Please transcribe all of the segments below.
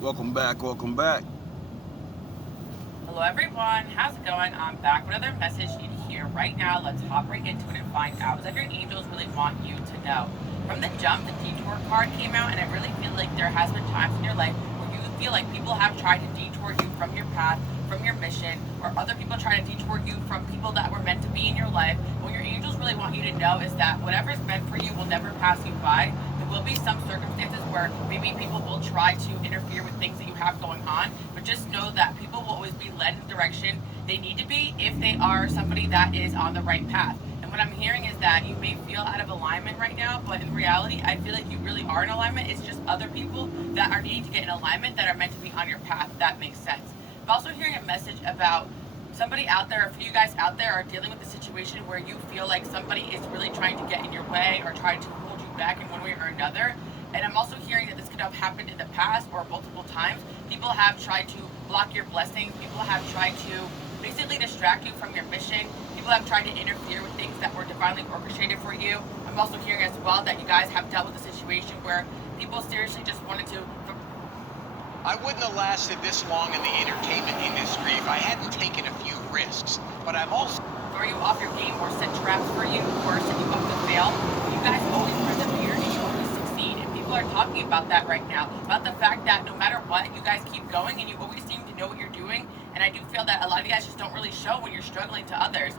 Welcome back, welcome back. Hello everyone, how's it going? I'm back with another message you need to hear right now. Let's hop right into it and find out what your angels really want you to know. From the jump, the detour card came out, and I really feel like there has been times in your life where you feel like people have tried to detour you from your path, from your mission, or other people try to detour you from people that were meant to be in your life. What your angels really want you to know is that whatever is meant for you will never pass you by. There will be some circumstances where maybe people will try to interfere with things that you have going on, but just know that people will always be led in the direction they need to be if they are somebody that is on the right path. And what I'm hearing is that you may feel out of alignment right now, but in reality, I feel like you really are in alignment. It's just other people that are needing to get in alignment that are meant to be on your path. If that makes sense. I'm also hearing a message about somebody out there, a few you guys out there are dealing with a situation where you feel like somebody is really trying to get in your way or trying to hold you back in one way or another. And I'm also hearing that this could have happened in the past or multiple times. People have tried to block your blessings. People have tried to basically distract you from your mission. People have tried to interfere with things that were divinely orchestrated for you. I'm also hearing as well that you guys have dealt with a situation where people seriously just wanted to. I wouldn't have lasted this long in the entertainment industry if I hadn't taken a few risks. But I'm also Throw you off your game or set traps for you or set you up to fail. You guys always persevere and you always succeed. And people are talking about that right now. About the fact that no matter what, you guys keep going and you always seem to know what you're doing. And I do feel that a lot of you guys just don't really show when you're struggling to others.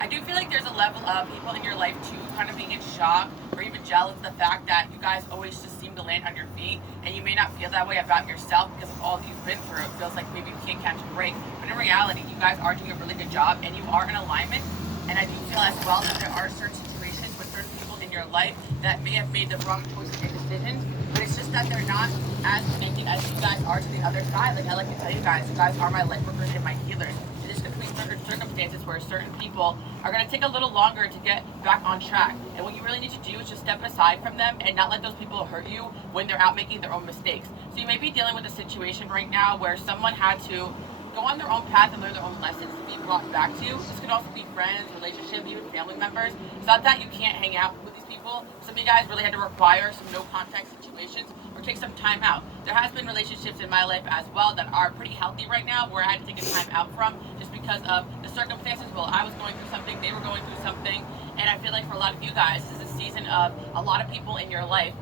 I do feel like there's a level of people in your life too kind of being in shock or even jealous of the fact that you guys always just seem to land on your feet, and you may not feel that way about yourself because of all that you've been through. It feels like maybe you can't catch a break, but in reality you guys are doing a really good job and you are in alignment. And I do feel as well that there are certain situations with certain people in your life that may have made the wrong choices and decisions, but it's just that they're not as connected as you guys are to the other side. Like I like to tell you guys are my light workers and my healers. There's going to be certain circumstances where certain people are going to take a little longer to get back on track. And what you really need to do is just step aside from them and not let those people hurt you when they're out making their own mistakes. So you may be dealing with a situation right now where someone had to go on their own path and learn their own lessons to be brought back to you. This could also be friends, relationships, even family members. It's not that you can't hang out with these people. Some of you guys really had to require some no contact situations or take some time out. There has been relationships in my life as well that are pretty healthy right now where I had to take a time out from just because of the circumstances. Well, I was going through something, they were going through something, and I feel like for a lot of you guys, this is a season of a lot of people in your life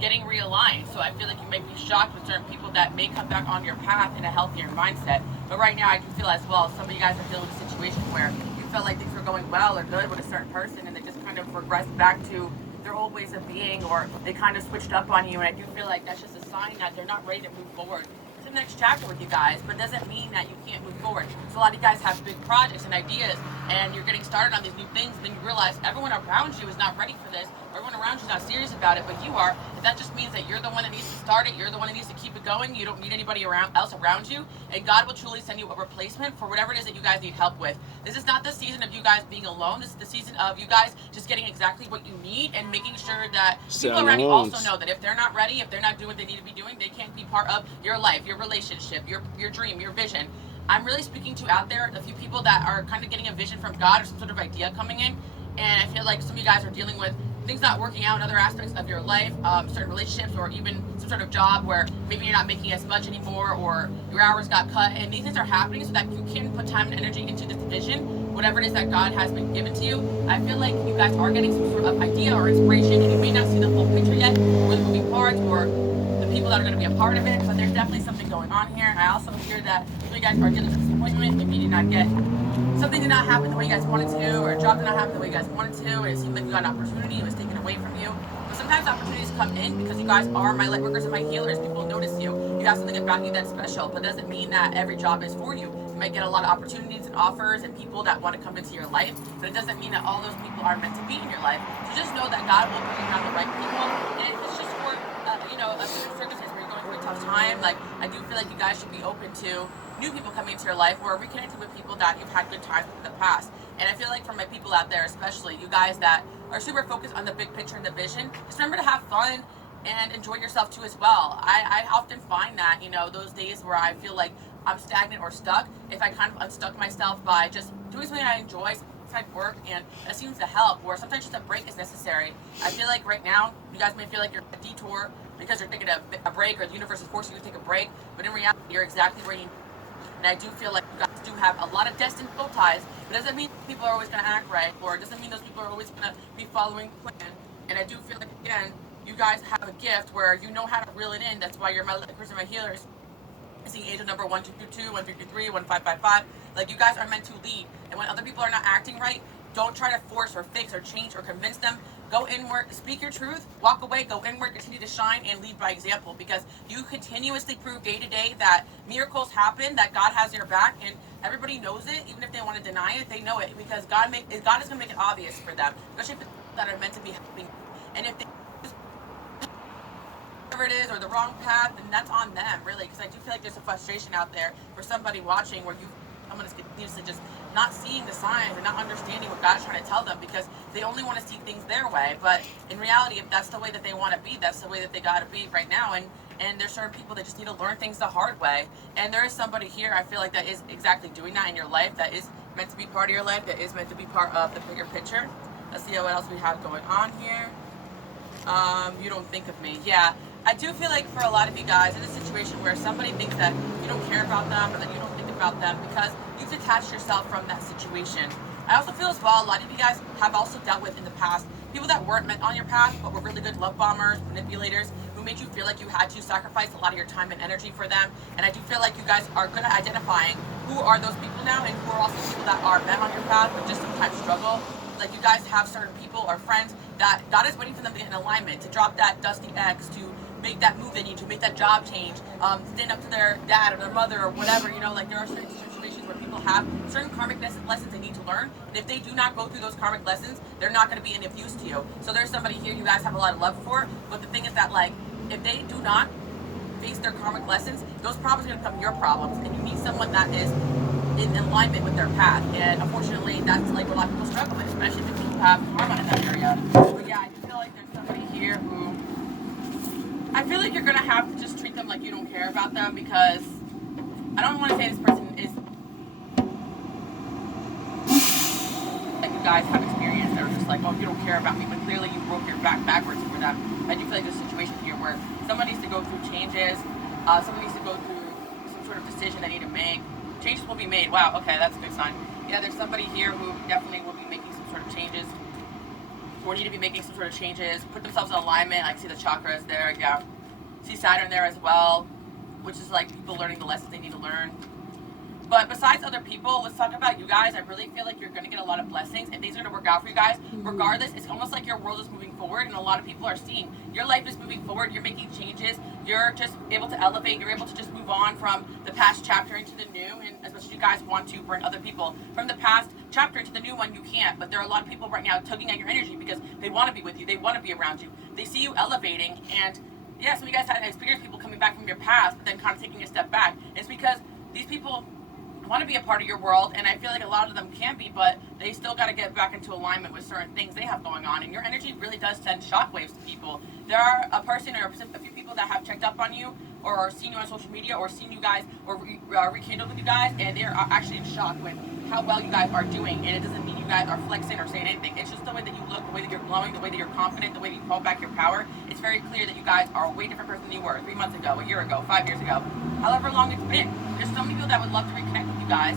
getting realigned. So I feel like you might be shocked with certain people that may come back on your path in a healthier mindset. But right now I do feel as well some of you guys are dealing with a situation where you felt like things were going well or good with a certain person and they just kind of regressed back to their old ways of being, or they kind of switched up on you. And I do feel like that's just a sign that they're not ready to move forward to the next chapter with you guys, but it doesn't mean that you can't move forward. So a lot of you guys have big projects and ideas and you're getting started on these new things, and then you realize everyone around you is not ready for this. Everyone around you is not serious about it, but you are. And that just means that you're the one that needs to start it. You're the one that needs to keep it going. You don't need anybody else around you. And God will truly send you a replacement for whatever it is that you guys need help with. This is not the season of you guys being alone. This is the season of you guys just getting exactly what you need and making sure that people Sound around you also horns. know that if they're not ready, if they're not doing what they need to be doing, they can't be part of your life, your relationship, your dream, your vision. I'm really speaking to out there a few people that are kind of getting a vision from God or some sort of idea coming in. And I feel like some of you guys are dealing with things not working out in other aspects of your life, certain relationships, or even some sort of job where maybe you're not making as much anymore, or your hours got cut. And these things are happening so that you can put time and energy into this vision, whatever it is that God has been given to you. I feel like you guys are getting some sort of idea or inspiration, and you may not see the full picture yet, or the moving parts, or the people that are going to be a part of it, but there's definitely something going on here. I also hear that some of you guys are dealing with disappointment. Maybe you did not get something did not happen the way you guys wanted to, or a job did not happen the way you guys wanted to, and it seemed like you got an opportunity, it was taken away from you. But sometimes opportunities come in because you guys are my light workers and my healers. People notice you. You have something about you that's special, but it doesn't mean that every job is for you. You might get a lot of opportunities and offers and people that want to come into your life, but it doesn't mean that all those people are meant to be in your life. So just know that God will bring around the right people, and if it's just for, a certain circumstance where you're going through a tough time, like, I do feel like you guys should be open to new people coming into your life or reconnecting with people that you've had good times with in the past. And I feel like for my people out there, especially you guys that are super focused on the big picture and the vision, just remember to have fun and enjoy yourself too as well. I often find that, those days where I feel like I'm stagnant or stuck, if I kind of unstuck myself by just doing something I enjoy, outside work, and that seems to help, or sometimes just a break is necessary. I feel like right now, you guys may feel like you're a detour because you're taking a break, or the universe is forcing you to take a break. But in reality, you're exactly where you need. And I do feel like you guys do have a lot of destined soul ties. It doesn't mean people are always going to act right, or it doesn't mean those people are always going to be following the plan. And I do feel like, again, you guys have a gift where you know how to reel it in. That's why you're my lickers and my healers. I see angel number 1222, 1323, 1555. Like, you guys are meant to lead. And when other people are not acting right, don't try to force or fix or change or convince them. Go inward, speak your truth, walk away, go inward, continue to shine, and lead by example, because you continuously prove day to day that miracles happen, that God has your back, and everybody knows it. Even if they want to deny it, they know it, because God is going to make it obvious for them, especially for people that are meant to be helping. And if they whatever it is, or the wrong path, then that's on them, really, because I do feel like there's a frustration out there for somebody watching where someone is continuously just not seeing the signs or not understanding what God's trying to tell them, because they only want to see things their way. But in reality, if that's the way that they want to be, that's the way that they got to be right now. And there's certain people that just need to learn things the hard way. And there is somebody here, I feel like, that is exactly doing that in your life, that is meant to be part of your life, that is meant to be part of the bigger picture. Let's see what else we have going on here. You don't think of me. Yeah, I do feel like for a lot of you guys in a situation where somebody thinks that you don't care about them, or that you don't think about them because you've detached yourself from that situation. I also feel as well, a lot of you guys have also dealt with in the past people that weren't meant on your path, but were really good love bombers, manipulators, who made you feel like you had to sacrifice a lot of your time and energy for them. And I do feel like you guys are good at identifying who are those people now, and who are also people that are meant on your path but just sometimes struggle. Like, you guys have certain people or friends that God is waiting for them to get in alignment, to drop that dusty X, to make that move they need, to make that job change, stand up to their dad or their mother or whatever. You know, like, there are certain situations where people have certain karmic lessons they need to learn, and if they do not go through those karmic lessons, they're not going to be any of use to you. So there's somebody here you guys have a lot of love for, but the thing is that, like, if they do not face their karmic lessons, those problems are going to become your problems, and you need someone that is in alignment with their path. And unfortunately, that's like what a lot of people struggle with, especially if people have karma in that area. But yeah, I do feel like there's somebody here who I feel like you're gonna have to just treat them like you don't care about them, because I don't want to say this person is like you guys have experienced. They're just like, oh, you don't care about me, but clearly you broke your back backwards for them. I do feel like there's a situation here where someone needs to go through changes. Someone needs to go through some sort of decision they need to make. Changes will be made. Wow, okay, that's a good sign. Yeah, there's somebody here who definitely will be making some sort of changes, or need to be making some sort of changes, put themselves in alignment. I see the chakras there, yeah. See Saturn there as well, which is like people learning the lessons they need to learn. But besides other people, let's talk about you guys. I really feel like you're going to get a lot of blessings, and things are going to work out for you guys. Regardless, it's almost like your world is moving forward, and a lot of people are seeing your life is moving forward. You're making changes. You're just able to elevate. You're able to just move on from the past chapter into the new. And as much as you guys want to bring other people from the past chapter into the new one, you can't. But there are a lot of people right now tugging at your energy because they want to be with you. They want to be around you. They see you elevating. And yeah, some of you guys had experienced people coming back from your past, but then kind of taking a step back. It's because these people want to be a part of your world, and I feel like a lot of them can be, but they still got to get back into alignment with certain things they have going on. And your energy really does send shockwaves to people. There are a person or a few people that have checked up on you, or seen you on social media, or seen you guys, or rekindled with you guys, and they're actually in shock with how well you guys are doing. And it doesn't mean you guys are flexing or saying anything. It's just the way that you look, the way that you're glowing, the way that you're confident, the way that you call back your power. It's very clear that you guys are a way different person than you were 3 months ago, a year ago, 5 years ago, however long it's been. There's so many people that would love to reconnect with you guys,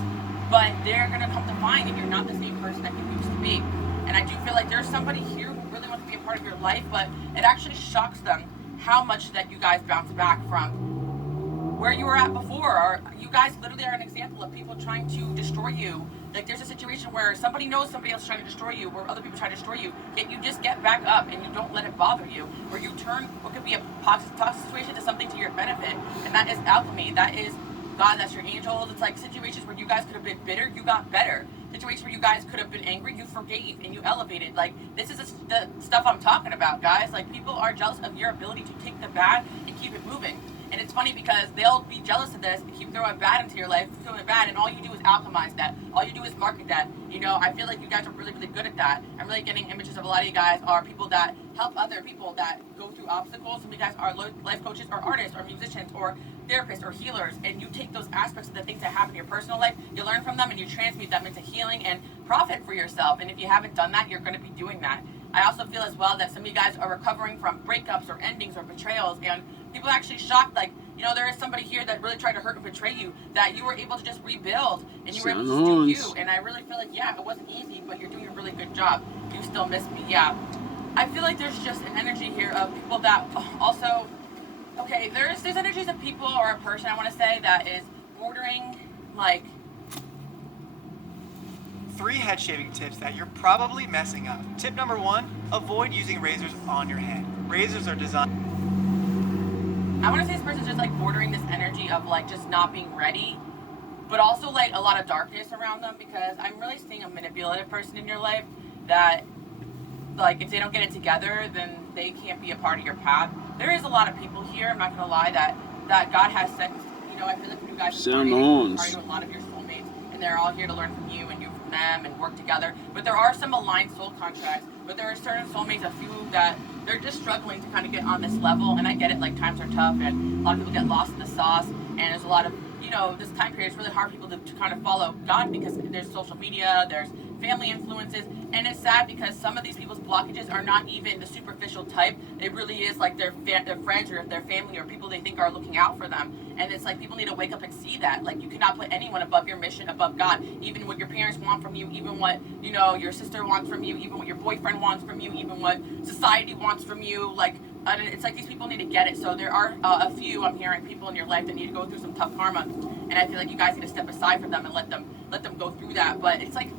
but they're going to come to find that you're not the same person that you used to be. And I do feel like there's somebody here who really wants to be a part of your life, but it actually shocks them how much that you guys bounce back from where you were at before. Or you guys literally are an example of people trying to destroy you. Like, there's a situation where somebody knows somebody else is trying to destroy you, or other people try to destroy you, yet you just get back up and you don't let it bother you, or you turn what could be a toxic situation to something to your benefit. And that is alchemy. That is God. That's your angels. It's like situations where you guys could have been bitter, you got better. Situations where you guys could have been angry, you forgave and you elevated. Like, this is the stuff I'm talking about, guys. Like, people are jealous of your ability to take the bad and keep it moving. And it's funny because they'll be jealous of this and keep throwing bad into your life, throwing bad, and all you do is alchemize that. All you do is market that. You know, I feel like you guys are really, really good at that. I'm really getting images of a lot of you guys are people that help other people that go through obstacles. Some of you guys are life coaches or artists or musicians or therapists or healers, and you take those aspects of the things that happen in your personal life, you learn from them, and you transmute them into healing and profit for yourself. And if you haven't done that, you're going to be doing that. I also feel as well that some of you guys are recovering from breakups or endings or betrayals, and people are actually shocked, like, there is somebody here that really tried to hurt and betray you, that you were able to just rebuild and you were able to do you. And I really feel like, yeah, it wasn't easy, but you're doing a really good job. You still miss me, yeah. I feel like there's just an energy here of people that also, okay, there's energies of people or a person, I want to say, that is bordering, like, 3 head shaving tips that you're probably messing up. Tip number 1, avoid using razors on your head. Razors are designed. I want to say this person's just like bordering this energy of like just not being ready, but also like a lot of darkness around them, because I'm really seeing a manipulative person in your life that, like, if they don't get it together, then they can't be a part of your path. There is a lot of people here, I'm not going to lie, that God has sent, I feel like when you guys are partying with a lot of your soulmates, and they're all here to learn from you and you from them and work together. But there are some aligned soul contracts, but there are certain soulmates, a few that they're just struggling to kind of get on this level. And I get it, like, times are tough and a lot of people get lost in the sauce, and there's a lot of, this time period, it's really hard for people to kind of follow God, because there's social media, there's family influences, and it's sad because some of these people's blockages are not even the superficial type. It really is like their friends or their family or people they think are looking out for them. And it's like people need to wake up and see that. Like, you cannot put anyone above your mission, above God. Even what your parents want from you, even what, your sister wants from you, even what your boyfriend wants from you, even what society wants from you. Like, it's like these people need to get it. So there are a few, I'm hearing, people in your life that need to go through some tough karma. And I feel like you guys need to step aside from them and let them go through that. But it's like,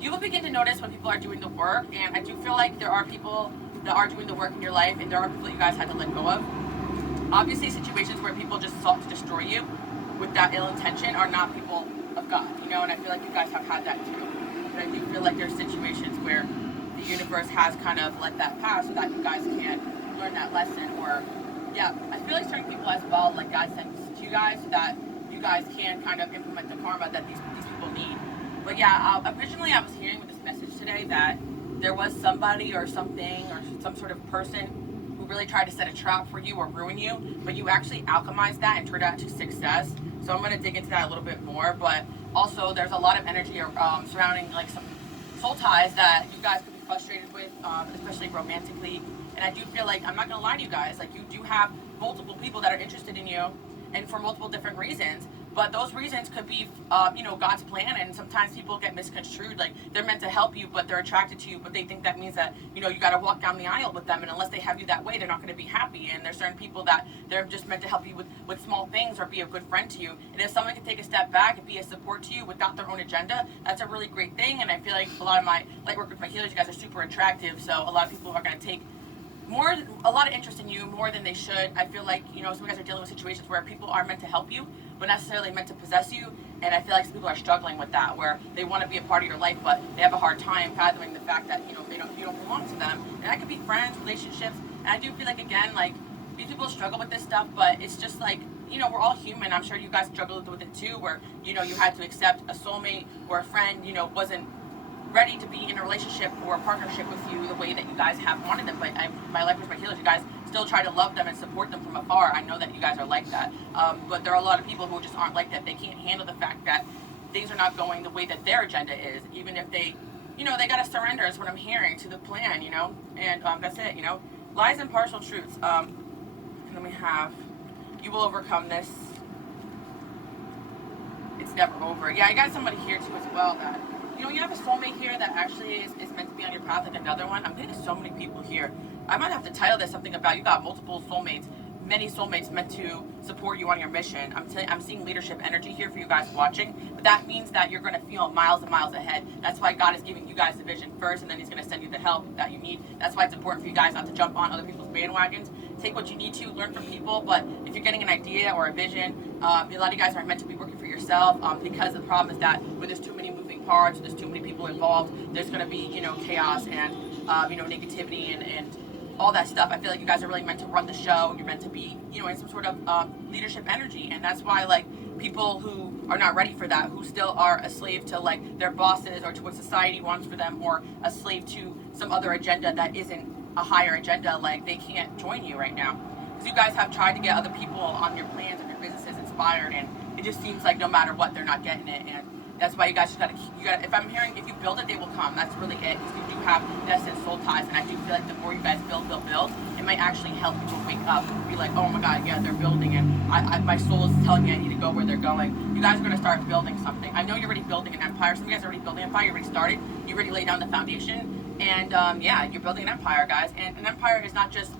you will begin to notice when people are doing the work, and I do feel like there are people that are doing the work in your life, and there are people you guys had to let go of. Obviously, situations where people just sought to destroy you with that ill intention are not people of God, and I feel like you guys have had that too. But I do feel like there's situations where the universe has kind of let that pass so that you guys can learn that lesson, or, yeah, I feel like certain people as well, like God sends to you guys so that you guys can kind of implement the karma that these people need. But yeah, originally I was hearing with this message today that there was somebody or something or some sort of person who really tried to set a trap for you or ruin you, but you actually alchemized that and turned that into success. So I'm going to dig into that a little bit more. But also there's a lot of energy surrounding like some soul ties that you guys could be frustrated with, especially romantically. And I do feel like, I'm not going to lie to you guys, like, you do have multiple people that are interested in you, and for multiple different reasons. But those reasons could be, God's plan, and sometimes people get misconstrued. Like, they're meant to help you, but they're attracted to you, but they think that means that, you got to walk down the aisle with them, and unless they have you that way, they're not going to be happy. And there's certain people that they're just meant to help you with small things or be a good friend to you. And if someone can take a step back and be a support to you without their own agenda, that's a really great thing. And I feel like a lot of my, like, work with my healers, you guys are super attractive, so a lot of people are going to take a lot of interest in you more than they should. I feel like, some of you guys are dealing with situations where people are meant to help you, but necessarily meant to possess you. And I feel like some people are struggling with that, where they want to be a part of your life, but they have a hard time fathoming the fact that, you don't belong to them. And that could be friends, relationships. And I do feel like, again, like, these people struggle with this stuff, but it's just like, we're all human. I'm sure you guys struggled with it too, where, you had to accept a soulmate or a friend, wasn't ready to be in a relationship or a partnership with you the way that you guys have wanted them. But my life with my healers, you guys still try to love them and support them from afar. I know that you guys are like that. But there are a lot of people who just aren't like that. They can't handle the fact that things are not going the way that their agenda is, even if they, they got to surrender is what I'm hearing to the plan, and that's it, lies and partial truths. And then we have, you will overcome this. It's never over. Yeah, I got somebody here too as well that, you have a soulmate here that actually is meant to be on your path, like another one. I'm getting so many people here. I might have to title this something about you got multiple soulmates, many soulmates meant to support you on your mission. I'm seeing leadership energy here for you guys watching, but that means that you're going to feel miles and miles ahead. That's why God is giving you guys the vision first, and then he's going to send you the help that you need. That's why it's important for you guys not to jump on other people's bandwagons. Take what you need to, learn from people, but if you're getting an idea or a vision, a lot of you guys aren't meant to be working for yourself, because the problem is that when there's too many moving parts, there's too many people involved, there's going to be, chaos and, negativity and all that stuff. I feel like you guys are really meant to run the show. You're meant to be, in some sort of leadership energy. And that's why, like, people who are not ready for that, who still are a slave to, like, their bosses or to what society wants for them, or a slave to some other agenda that isn't a higher agenda, like, they can't join you right now. Because you guys have tried to get other people on your plans and your businesses inspired, and it just seems like no matter what, they're not getting it. And That's why you guys just gotta, if I'm hearing, if you build it, they will come. That's really it. Because you do have, in essence, soul ties. And I do feel like the more you guys build, it might actually help people wake up and be like, oh my God, yeah, they're building. And my soul is telling me I need to go where they're going. You guys are gonna start building something. I know you're already building an empire. Some of you guys are already building an empire. You already started. You already laid down the foundation. And yeah, you're building an empire, guys. And an empire is not just,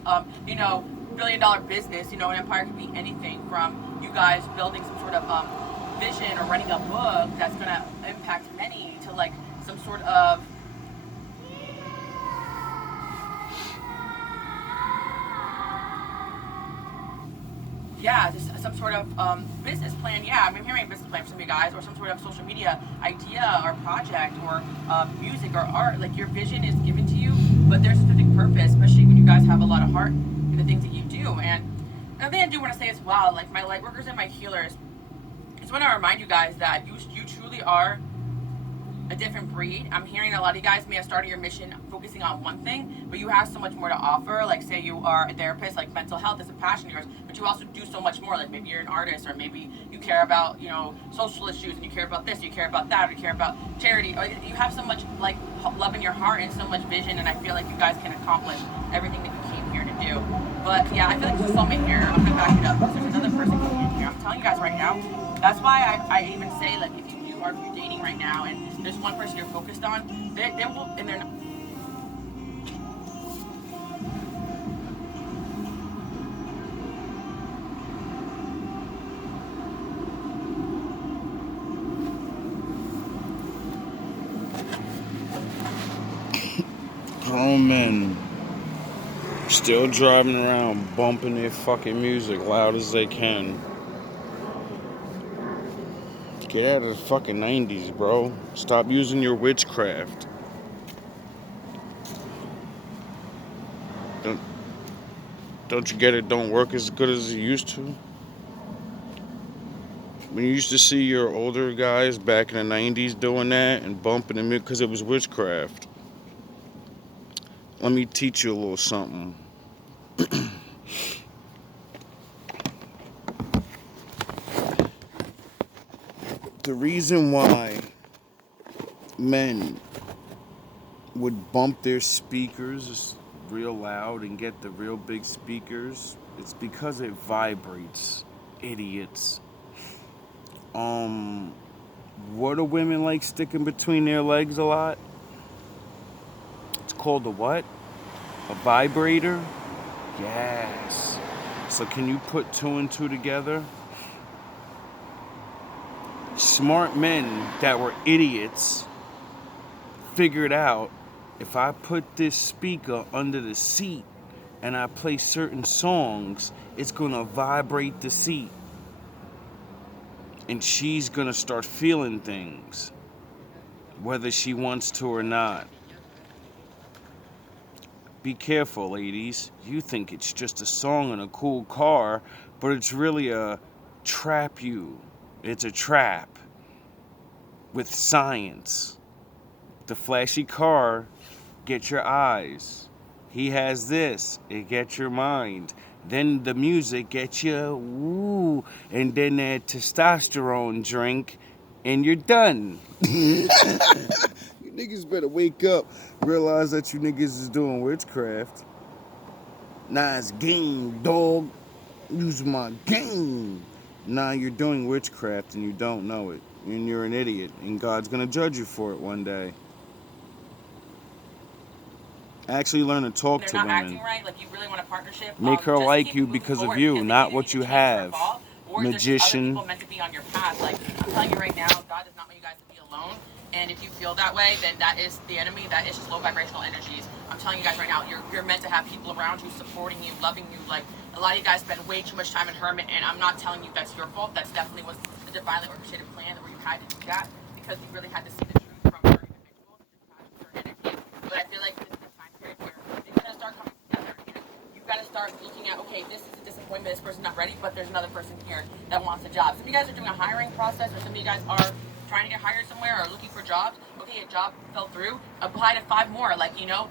you know, $1 billion business. You know, an empire can be anything from you guys building some sort of vision or writing a book that's going to impact many to like some sort of yeah, just some sort of business plan. Yeah, I'm hearing a business plan for some of you guys, or some sort of social media idea or project or music or art. Like your vision is given to you, but there's a specific purpose, especially when you guys have a lot of heart in the things that you do. And another thing I do want to say as well, like my light workers and my healers, I just want to remind you guys that you truly are a different breed. I'm hearing a lot of you guys may have started your mission focusing on one thing, but you have so much more to offer. Like say you are a therapist, like mental health is a passion of yours, but you also do so much more. Like maybe you're an artist, or maybe you care about, you know, social issues, and you care about this, you care about that, or you care about charity. Or you have so much like love in your heart and so much vision, and I feel like you guys can accomplish everything that you came here to do. But yeah, I feel like there's a soulmate here. I'm gonna back it up because there's another person coming in here. I'm telling you guys right now. That's why I even say, like, if you do, or if you're dating right now and there's one person you're focused on, they will, and they're not. Grown men still driving around bumping their fucking music loud as they can. Get out of the fucking 90s, bro. Stop using your witchcraft. Don't you get it? Don't work as good as it used to. When you used to see your older guys back in the 90s doing that and bumping them because it was witchcraft. Let me teach you a little something. The reason why men would bump their speakers real loud and get the real big speakers, it's because it vibrates. Idiots. What do women like sticking between their legs a lot? It's called a what? A vibrator? Yes. So can you put two and two together? Smart men that were idiots figured out if I put this speaker under the seat and I play certain songs, it's gonna vibrate the seat. And she's gonna start feeling things, whether she wants to or not. Be careful, ladies. You think it's just a song in a cool car, but it's really a trap you. It's a trap with science. The flashy car gets your eyes. He has this, it gets your mind. Then the music gets you, woo, and then that testosterone drink, and you're done. You niggas better wake up, realize that you niggas is doing witchcraft. Nah, it's game, dog. Use my game. Nah, you're doing witchcraft and you don't know it. And you're an idiot, and God's gonna judge you for it one day. Actually learn to talk to women. Acting right, like you really want a partnership. Make her like you because of you, not what you have. Magician. People meant to be on your path. Like I'm telling you right now, God does not want you guys to be alone. And if you feel that way, then that is the enemy. That is just low vibrational energies. I'm telling you guys right now, you're meant to have people around you, supporting you, loving you. Like a lot of you guys spend way too much time in hermit, and I'm not telling you that's your fault. That's definitely was the divinely orchestrated plan where you had to do that because you really had to see the truth from your individual, your energy. But I feel like this is a time period where things are gonna start coming together. You gotta start looking at, okay, this is a disappointment, this person's not ready, but there's another person here that wants a job. Some of you guys are doing a hiring process, or some of you guys are trying to get hired somewhere or looking for jobs. Okay, a job fell through, apply to 5 more. Like, you know,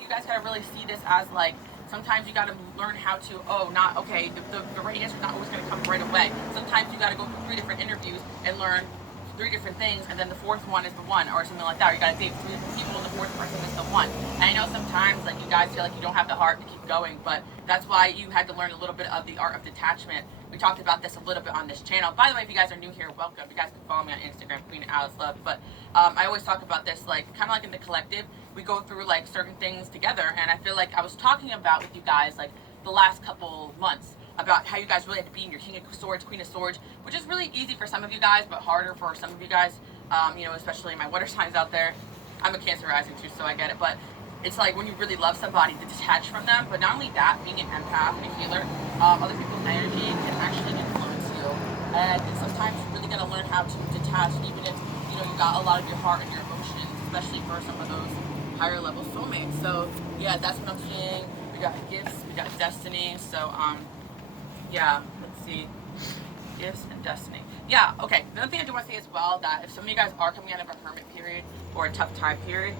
you guys gotta really see this as like, sometimes you gotta learn how to, the right answer is not always gonna come right away. Sometimes you gotta go through 3 different interviews and learn 3 different things, and then the 4th one is the one, or something like that. Or you gotta date 3 people, and the 4th person is the one. And I know sometimes like you guys feel like you don't have the heart to keep going, but that's why you had to learn a little bit of the art of detachment. We talked about this a little bit on this channel. By the way, if you guys are new here, welcome. You guys can follow me on Instagram, Queen Alice Love. But I always talk about this, like kind of like in the collective, we go through like certain things together. And I feel like I was talking about with you guys like the last couple months about how you guys really have to be in your King of Swords, Queen of Swords, which is really easy for some of you guys, but harder for some of you guys. You know, especially my water signs out there. I'm a Cancer rising too, so I get it. But it's like when you really love somebody to detach from them. But not only that, being an empath and a healer, other people's energy can actually influence you. And sometimes you really got to learn how to detach, even if you know you got a lot of your heart and your emotions, especially for some of those higher level soulmates. So yeah, that's what I'm seeing. We got gifts, we got destiny. So yeah, let's see, gifts and destiny. Yeah, okay. The other thing I do want to say as well, that if some of you guys are coming out of a hermit period or a tough time period,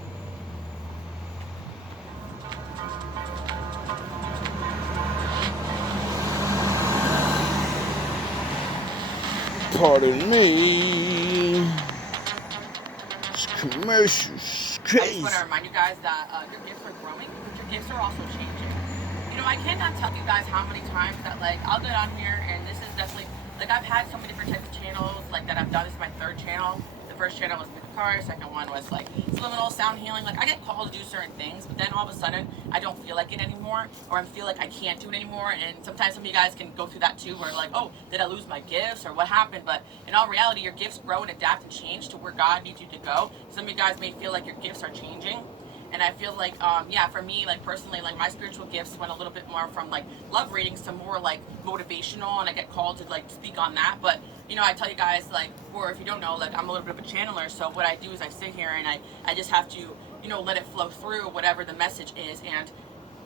Pardon me. It's commercials. I just Crazy. want to remind you guys that your gifts are growing, but your gifts are also changing. You know, I cannot tell you guys how many times that, like, I'll get on here, and this is definitely, like, I've had so many different types of channels, like, that I've done. This is my 3rd channel. The first channel was with the car, second one was, like, subliminal sound healing. Like, I get called to do certain things, but then all of a sudden, I don't feel like it anymore, or I feel like I can't do it anymore, and sometimes some of you guys can go through that, too, where, like, oh, did I lose my gifts, or what happened? But in all reality, your gifts grow and adapt and change to where God needs you to go. Some of you guys may feel like your gifts are changing. And I feel like, yeah, for me, like personally, like my spiritual gifts went a little bit more from like love readings to more like motivational, and I get called to like speak on that. But you know, I tell you guys, like, or if you don't know, like I'm a little bit of a channeler. So what I do is I sit here and I just have to, you know, let it flow through whatever the message is. And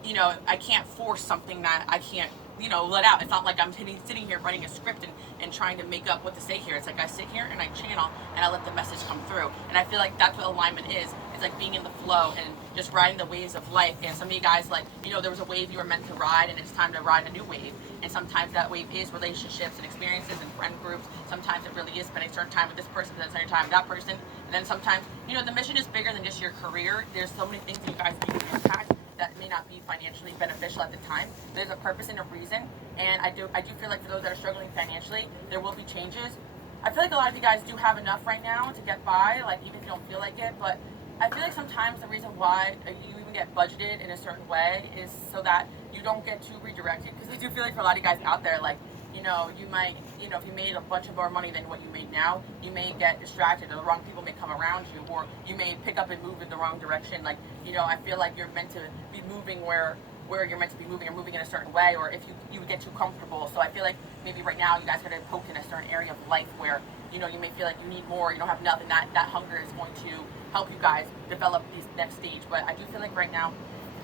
you know, I can't force something that I can't, you know, let out. It's not like I'm sitting here writing a script and trying to make up what to say here. It's like I sit here and I channel and I let the message come through. And I feel like that's what alignment is. It's like being in the flow and just riding the waves of life. And some of you guys, like, you know, there was a wave you were meant to ride, and it's time to ride a new wave. And sometimes that wave is relationships and experiences and friend groups. Sometimes it really is spending certain time with this person, then certain time with that person. And then sometimes, you know, the mission is bigger than just your career. There's so many things that you guys do to impact that may not be financially beneficial at the time. There's a purpose and a reason, and I do feel like for those that are struggling financially, there will be changes. I feel like a lot of you guys do have enough right now to get by, like even if you don't feel like it, but I feel like sometimes the reason why you even get budgeted in a certain way is so that you don't get too redirected, because I do feel like for a lot of you guys out there, like, you know, you might, you know, if you made a bunch of more money than what you made now, you may get distracted, or the wrong people may come around you, or you may pick up and move in the wrong direction. Like, you know, I feel like you're meant to be moving where you're meant to be moving, or moving in a certain way, or if you would get too comfortable. So I feel like maybe right now you guys are going to poke in a certain area of life where, you know, you may feel like you need more, you don't have enough, and that hunger is going to help you guys develop this next stage. But I do feel like right now,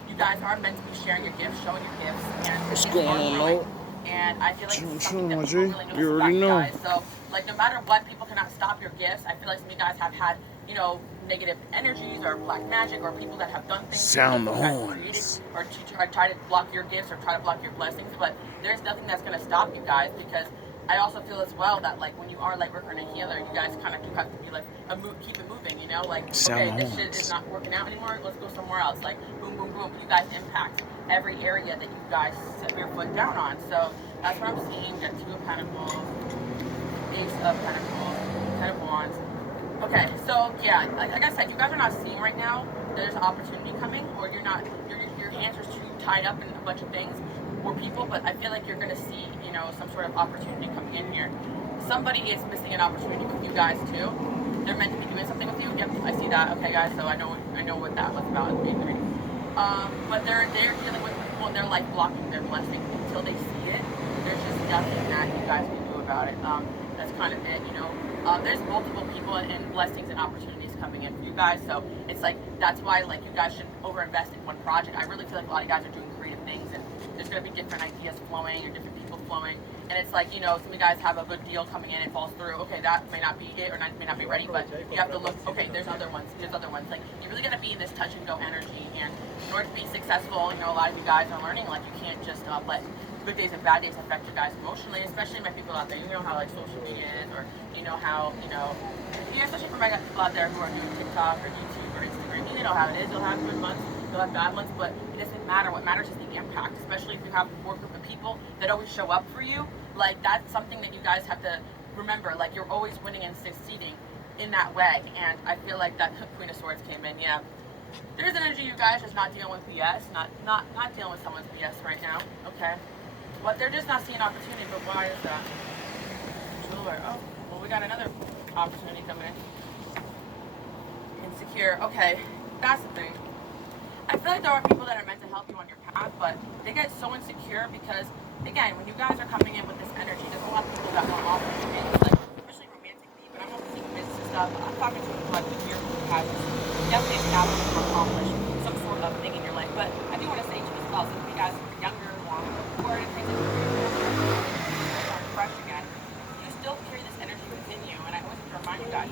you guys are meant to be sharing your gifts, showing your gifts, and What's it's going hard on, growing. Lo? And I feel like it's Chilling, something that chilling, people my really G. You notice already about know. you guys. So, like, no matter what, people cannot stop your gifts. I feel like some of you guys have had, you know, negative energies or black magic, or people that have done things Sound that the you guys horns. created, or try to block your gifts or try to block your blessings. But there's nothing that's going to stop you guys, because I also feel as well that, like, when you are light worker and a healer, you guys kind of do have to be like keep it moving, you know, like, Sound okay, the this shit horns. is not working out anymore, let's go somewhere else. Like, boom, boom, boom. You guys impact every area that you guys set your foot down on. So that's what I'm seeing. We got 2 of Pentacles, Ace of Pentacles, 10 of Wands. Okay, so yeah, like I said, you guys are not seeing right now there's opportunity coming, or you're not, your hands are too tied up in a bunch of things or people, but I feel like you're gonna see, you know, some sort of opportunity coming in here. Somebody is missing an opportunity with you guys too. They're meant to be doing something with you. Yep, I see that. Okay, guys, so I know what that was about. But they're dealing with, well, they're like blocking their blessing until they see it. There's just nothing that you guys can do about it. That's kind of it, you know. There's multiple people and blessings and opportunities coming in for you guys, so it's like, that's why, like, you guys shouldn't overinvest in one project. I really feel like a lot of you guys are doing creative things, and there's going to be different ideas flowing, or different people flowing, and it's like, you know, some of you guys have a good deal coming in, it falls through, okay, that may not be it, or may not be ready, but you have to look, okay, there's other ones, like, you really got to be in this touch and go energy, and in order to be successful, you know, a lot of you guys are learning, like, you can't just let good days and bad days affect you guys emotionally, especially my people out there. You know how like social media is, or you know how, especially for my people out there who are doing TikTok or YouTube or Instagram, you know how it is. You'll have good months, you'll have bad months, but it doesn't matter. What matters is the impact, especially if you have a core group of people that always show up for you. Like, that's something that you guys have to remember. Like, you're always winning and succeeding in that way. And I feel like that Queen of Swords came in. Yeah, there's energy, you guys, just not dealing with BS, not dealing with someone's BS right now. Okay, but they're just not seeing opportunity. But why is that? Jeweler. Oh, well, we got another opportunity coming in. Insecure. Okay, that's the thing. I feel like there are people that are meant to help you on your path, but they get so insecure because, again, when you guys are coming in with this energy, there's a lot of people that want offers and things, like, especially romantically, but I'm also seeing business and stuff. I'm talking to people like here who have definitely established or accomplished some sort of thing in your life. But I do want to say to you as well, so if you guys are younger, or in transition are fresh again, you still carry this energy within you. And I always have to remind you guys,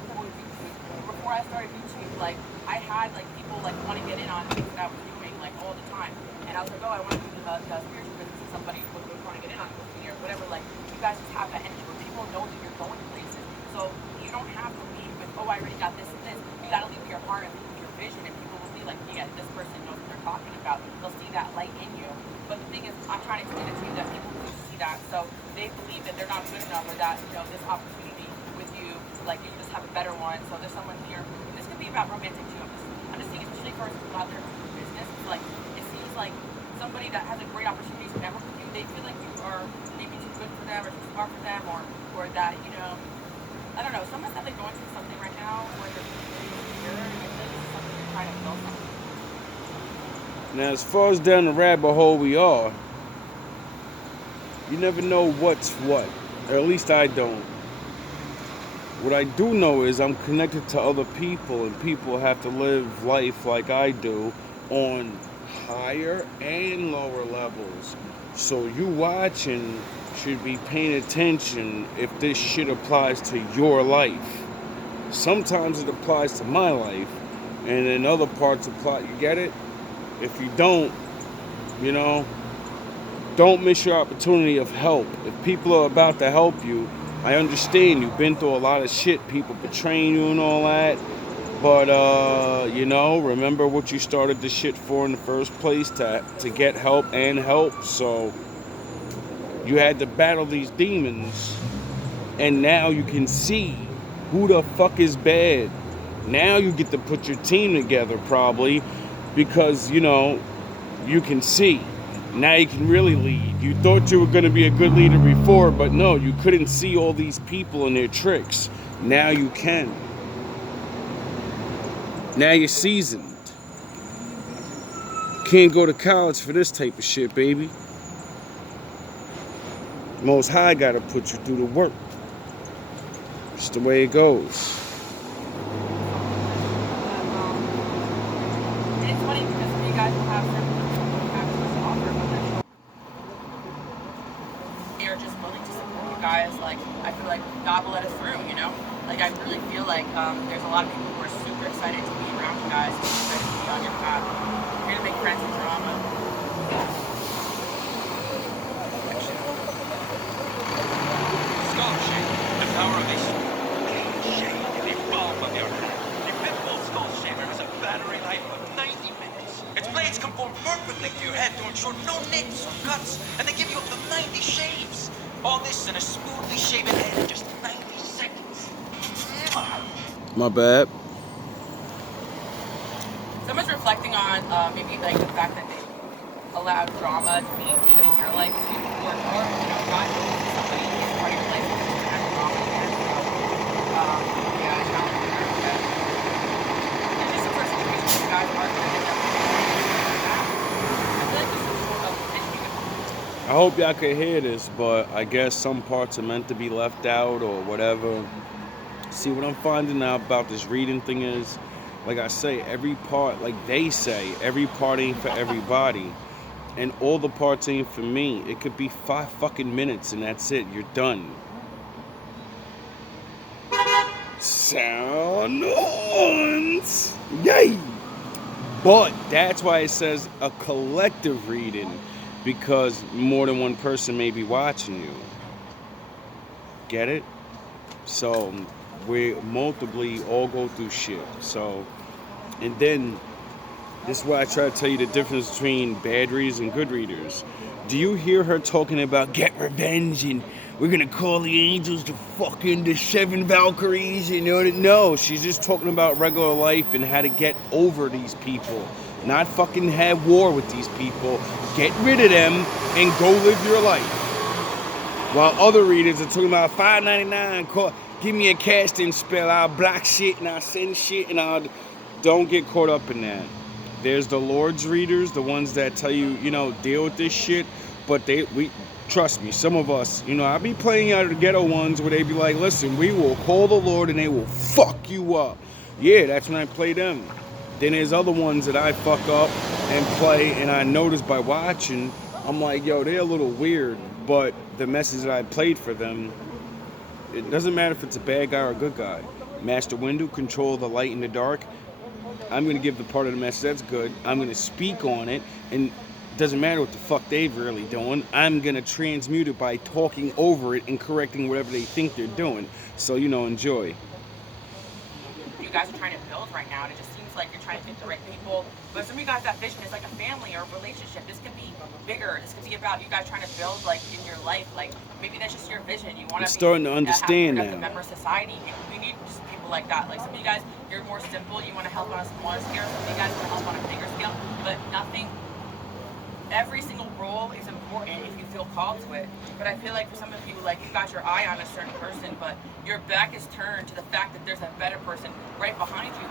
before I started YouTube, like, I had like people like want to get in on things that I was doing like all the time, and I was like, oh, I want to do the spiritual business, and somebody would want to get in on it with me or whatever. Like, you guys just have that energy where people know that you're going places, so you don't have to leave with, oh, I already got this and this. You got to leave with your heart and leave with your vision, and people will be like, yeah, this person knows what they're talking about. They'll see that light in you. But the thing is, I'm trying to explain it to you that people do see that, so they believe that they're not good enough, or that, this opportunity with you, like, you just have a better one. So there's someone here. This could be about romantic too. I'm just thinking, especially for people out there who do business, it's like, it seems like somebody that has a great opportunity to network with you, they feel like you are maybe too good for them or too smart for them, or that, I don't know, someone's definitely going through something right now where they're insecure, and I feel like this is something they're trying to build something. Now, as far as down the rabbit hole we are, you never know what's what. Or at least I don't. What I do know is I'm connected to other people, and people have to live life like I do on higher and lower levels. So you watching should be paying attention if this shit applies to your life. Sometimes it applies to my life, and in other parts apply. You get it? If you don't, don't miss your opportunity of help. If people are about to help you, I understand you've been through a lot of shit, people betraying you and all that, but remember what you started this shit for in the first place, to get help and help. So you had to battle these demons, and now you can see who the fuck is bad. Now you get to put your team together, probably, because you can see. Now you can really lead. You thought you were going to be a good leader before, but no, you couldn't see all these people and their tricks. Now you can. Now you're seasoned. Can't go to college for this type of shit, baby. Most High got to put you through the work. It's the way it goes. And it's funny because some of you guys will have certain are just willing to support you guys. Like, I feel like God will let us through, Like, I really feel like there's a lot of people who are super excited to be around you guys, super excited to be on your path. You're gonna make friends in drama. Skull Shade, the power of a shade in the palm of your hand. The Pitbull Skull Shaver has a battery life of 90 minutes. Its blades conform perfectly to your head to ensure no nicks or cuts, and they give you up to 90 shaves. All this in a smoothly shaven head in just 90 seconds. My bad. Someone's reflecting on maybe like the fact that they allowed drama to be put in your life too, or not somebody who's part of your life who has drama in there. So, it's not like that. There's just some sort of situation where you guys are going to I feel like this is sort of pitching. I hope y'all can hear this, but I guess some parts are meant to be left out or whatever. See, what I'm finding out about this reading thing is, like I say, every part, like they say, every part ain't for everybody. And all the parts ain't for me. It could be 5 fucking minutes and that's it. You're done. Sound horns! Yay! But that's why it says a collective reading. because more than one person may be watching you. Get it? So we multiply all go through shit. So, and then this is why I try to tell you the difference between bad readers and good readers. Do you hear her talking about get revenge and we're gonna call the angels to fucking the 7 Valkyries? You know, no, she's just talking about regular life and how to get over these people. Not fucking have war with these people. Get rid of them and go live your life. While other readers are talking about $5.99, give me a casting spell, I'll block shit and I'll send shit and I'll... Don't get caught up in that. There's the Lord's readers, the ones that tell you, you know, deal with this shit. But trust me, some of us, you know, I be playing out of the ghetto ones where they be like, listen, we will call the Lord and they will fuck you up. Yeah, that's when I play them. Then there's other ones that I fuck up and play, and I notice by watching, I'm like, yo, they're a little weird, but the message that I played for them, it doesn't matter if it's a bad guy or a good guy. Master Windu, control the light and the dark. I'm going to give the part of the message that's good. I'm going to speak on it, and it doesn't matter what the fuck they've really doing. I'm going to transmute it by talking over it and correcting whatever they think they're doing. So, you know, enjoy. You guys are trying to build right now, and it just seems like you're trying to get the right people. But some of you guys, that vision is like a family or a relationship. This could be bigger. This could be about you guys trying to build, like, in your life. Like, maybe that's just your vision. You want to starting to understand have a now. member of society. We need just people like that. Like, some of you guys, you're more simple. You want to help on a smaller scale. Some of you guys want to help on a bigger scale. But nothing, every single role is important if you feel called to it. But I feel like for some of you, like, you got your eye on a certain person, but your back is turned to the fact that there's a better person right behind you.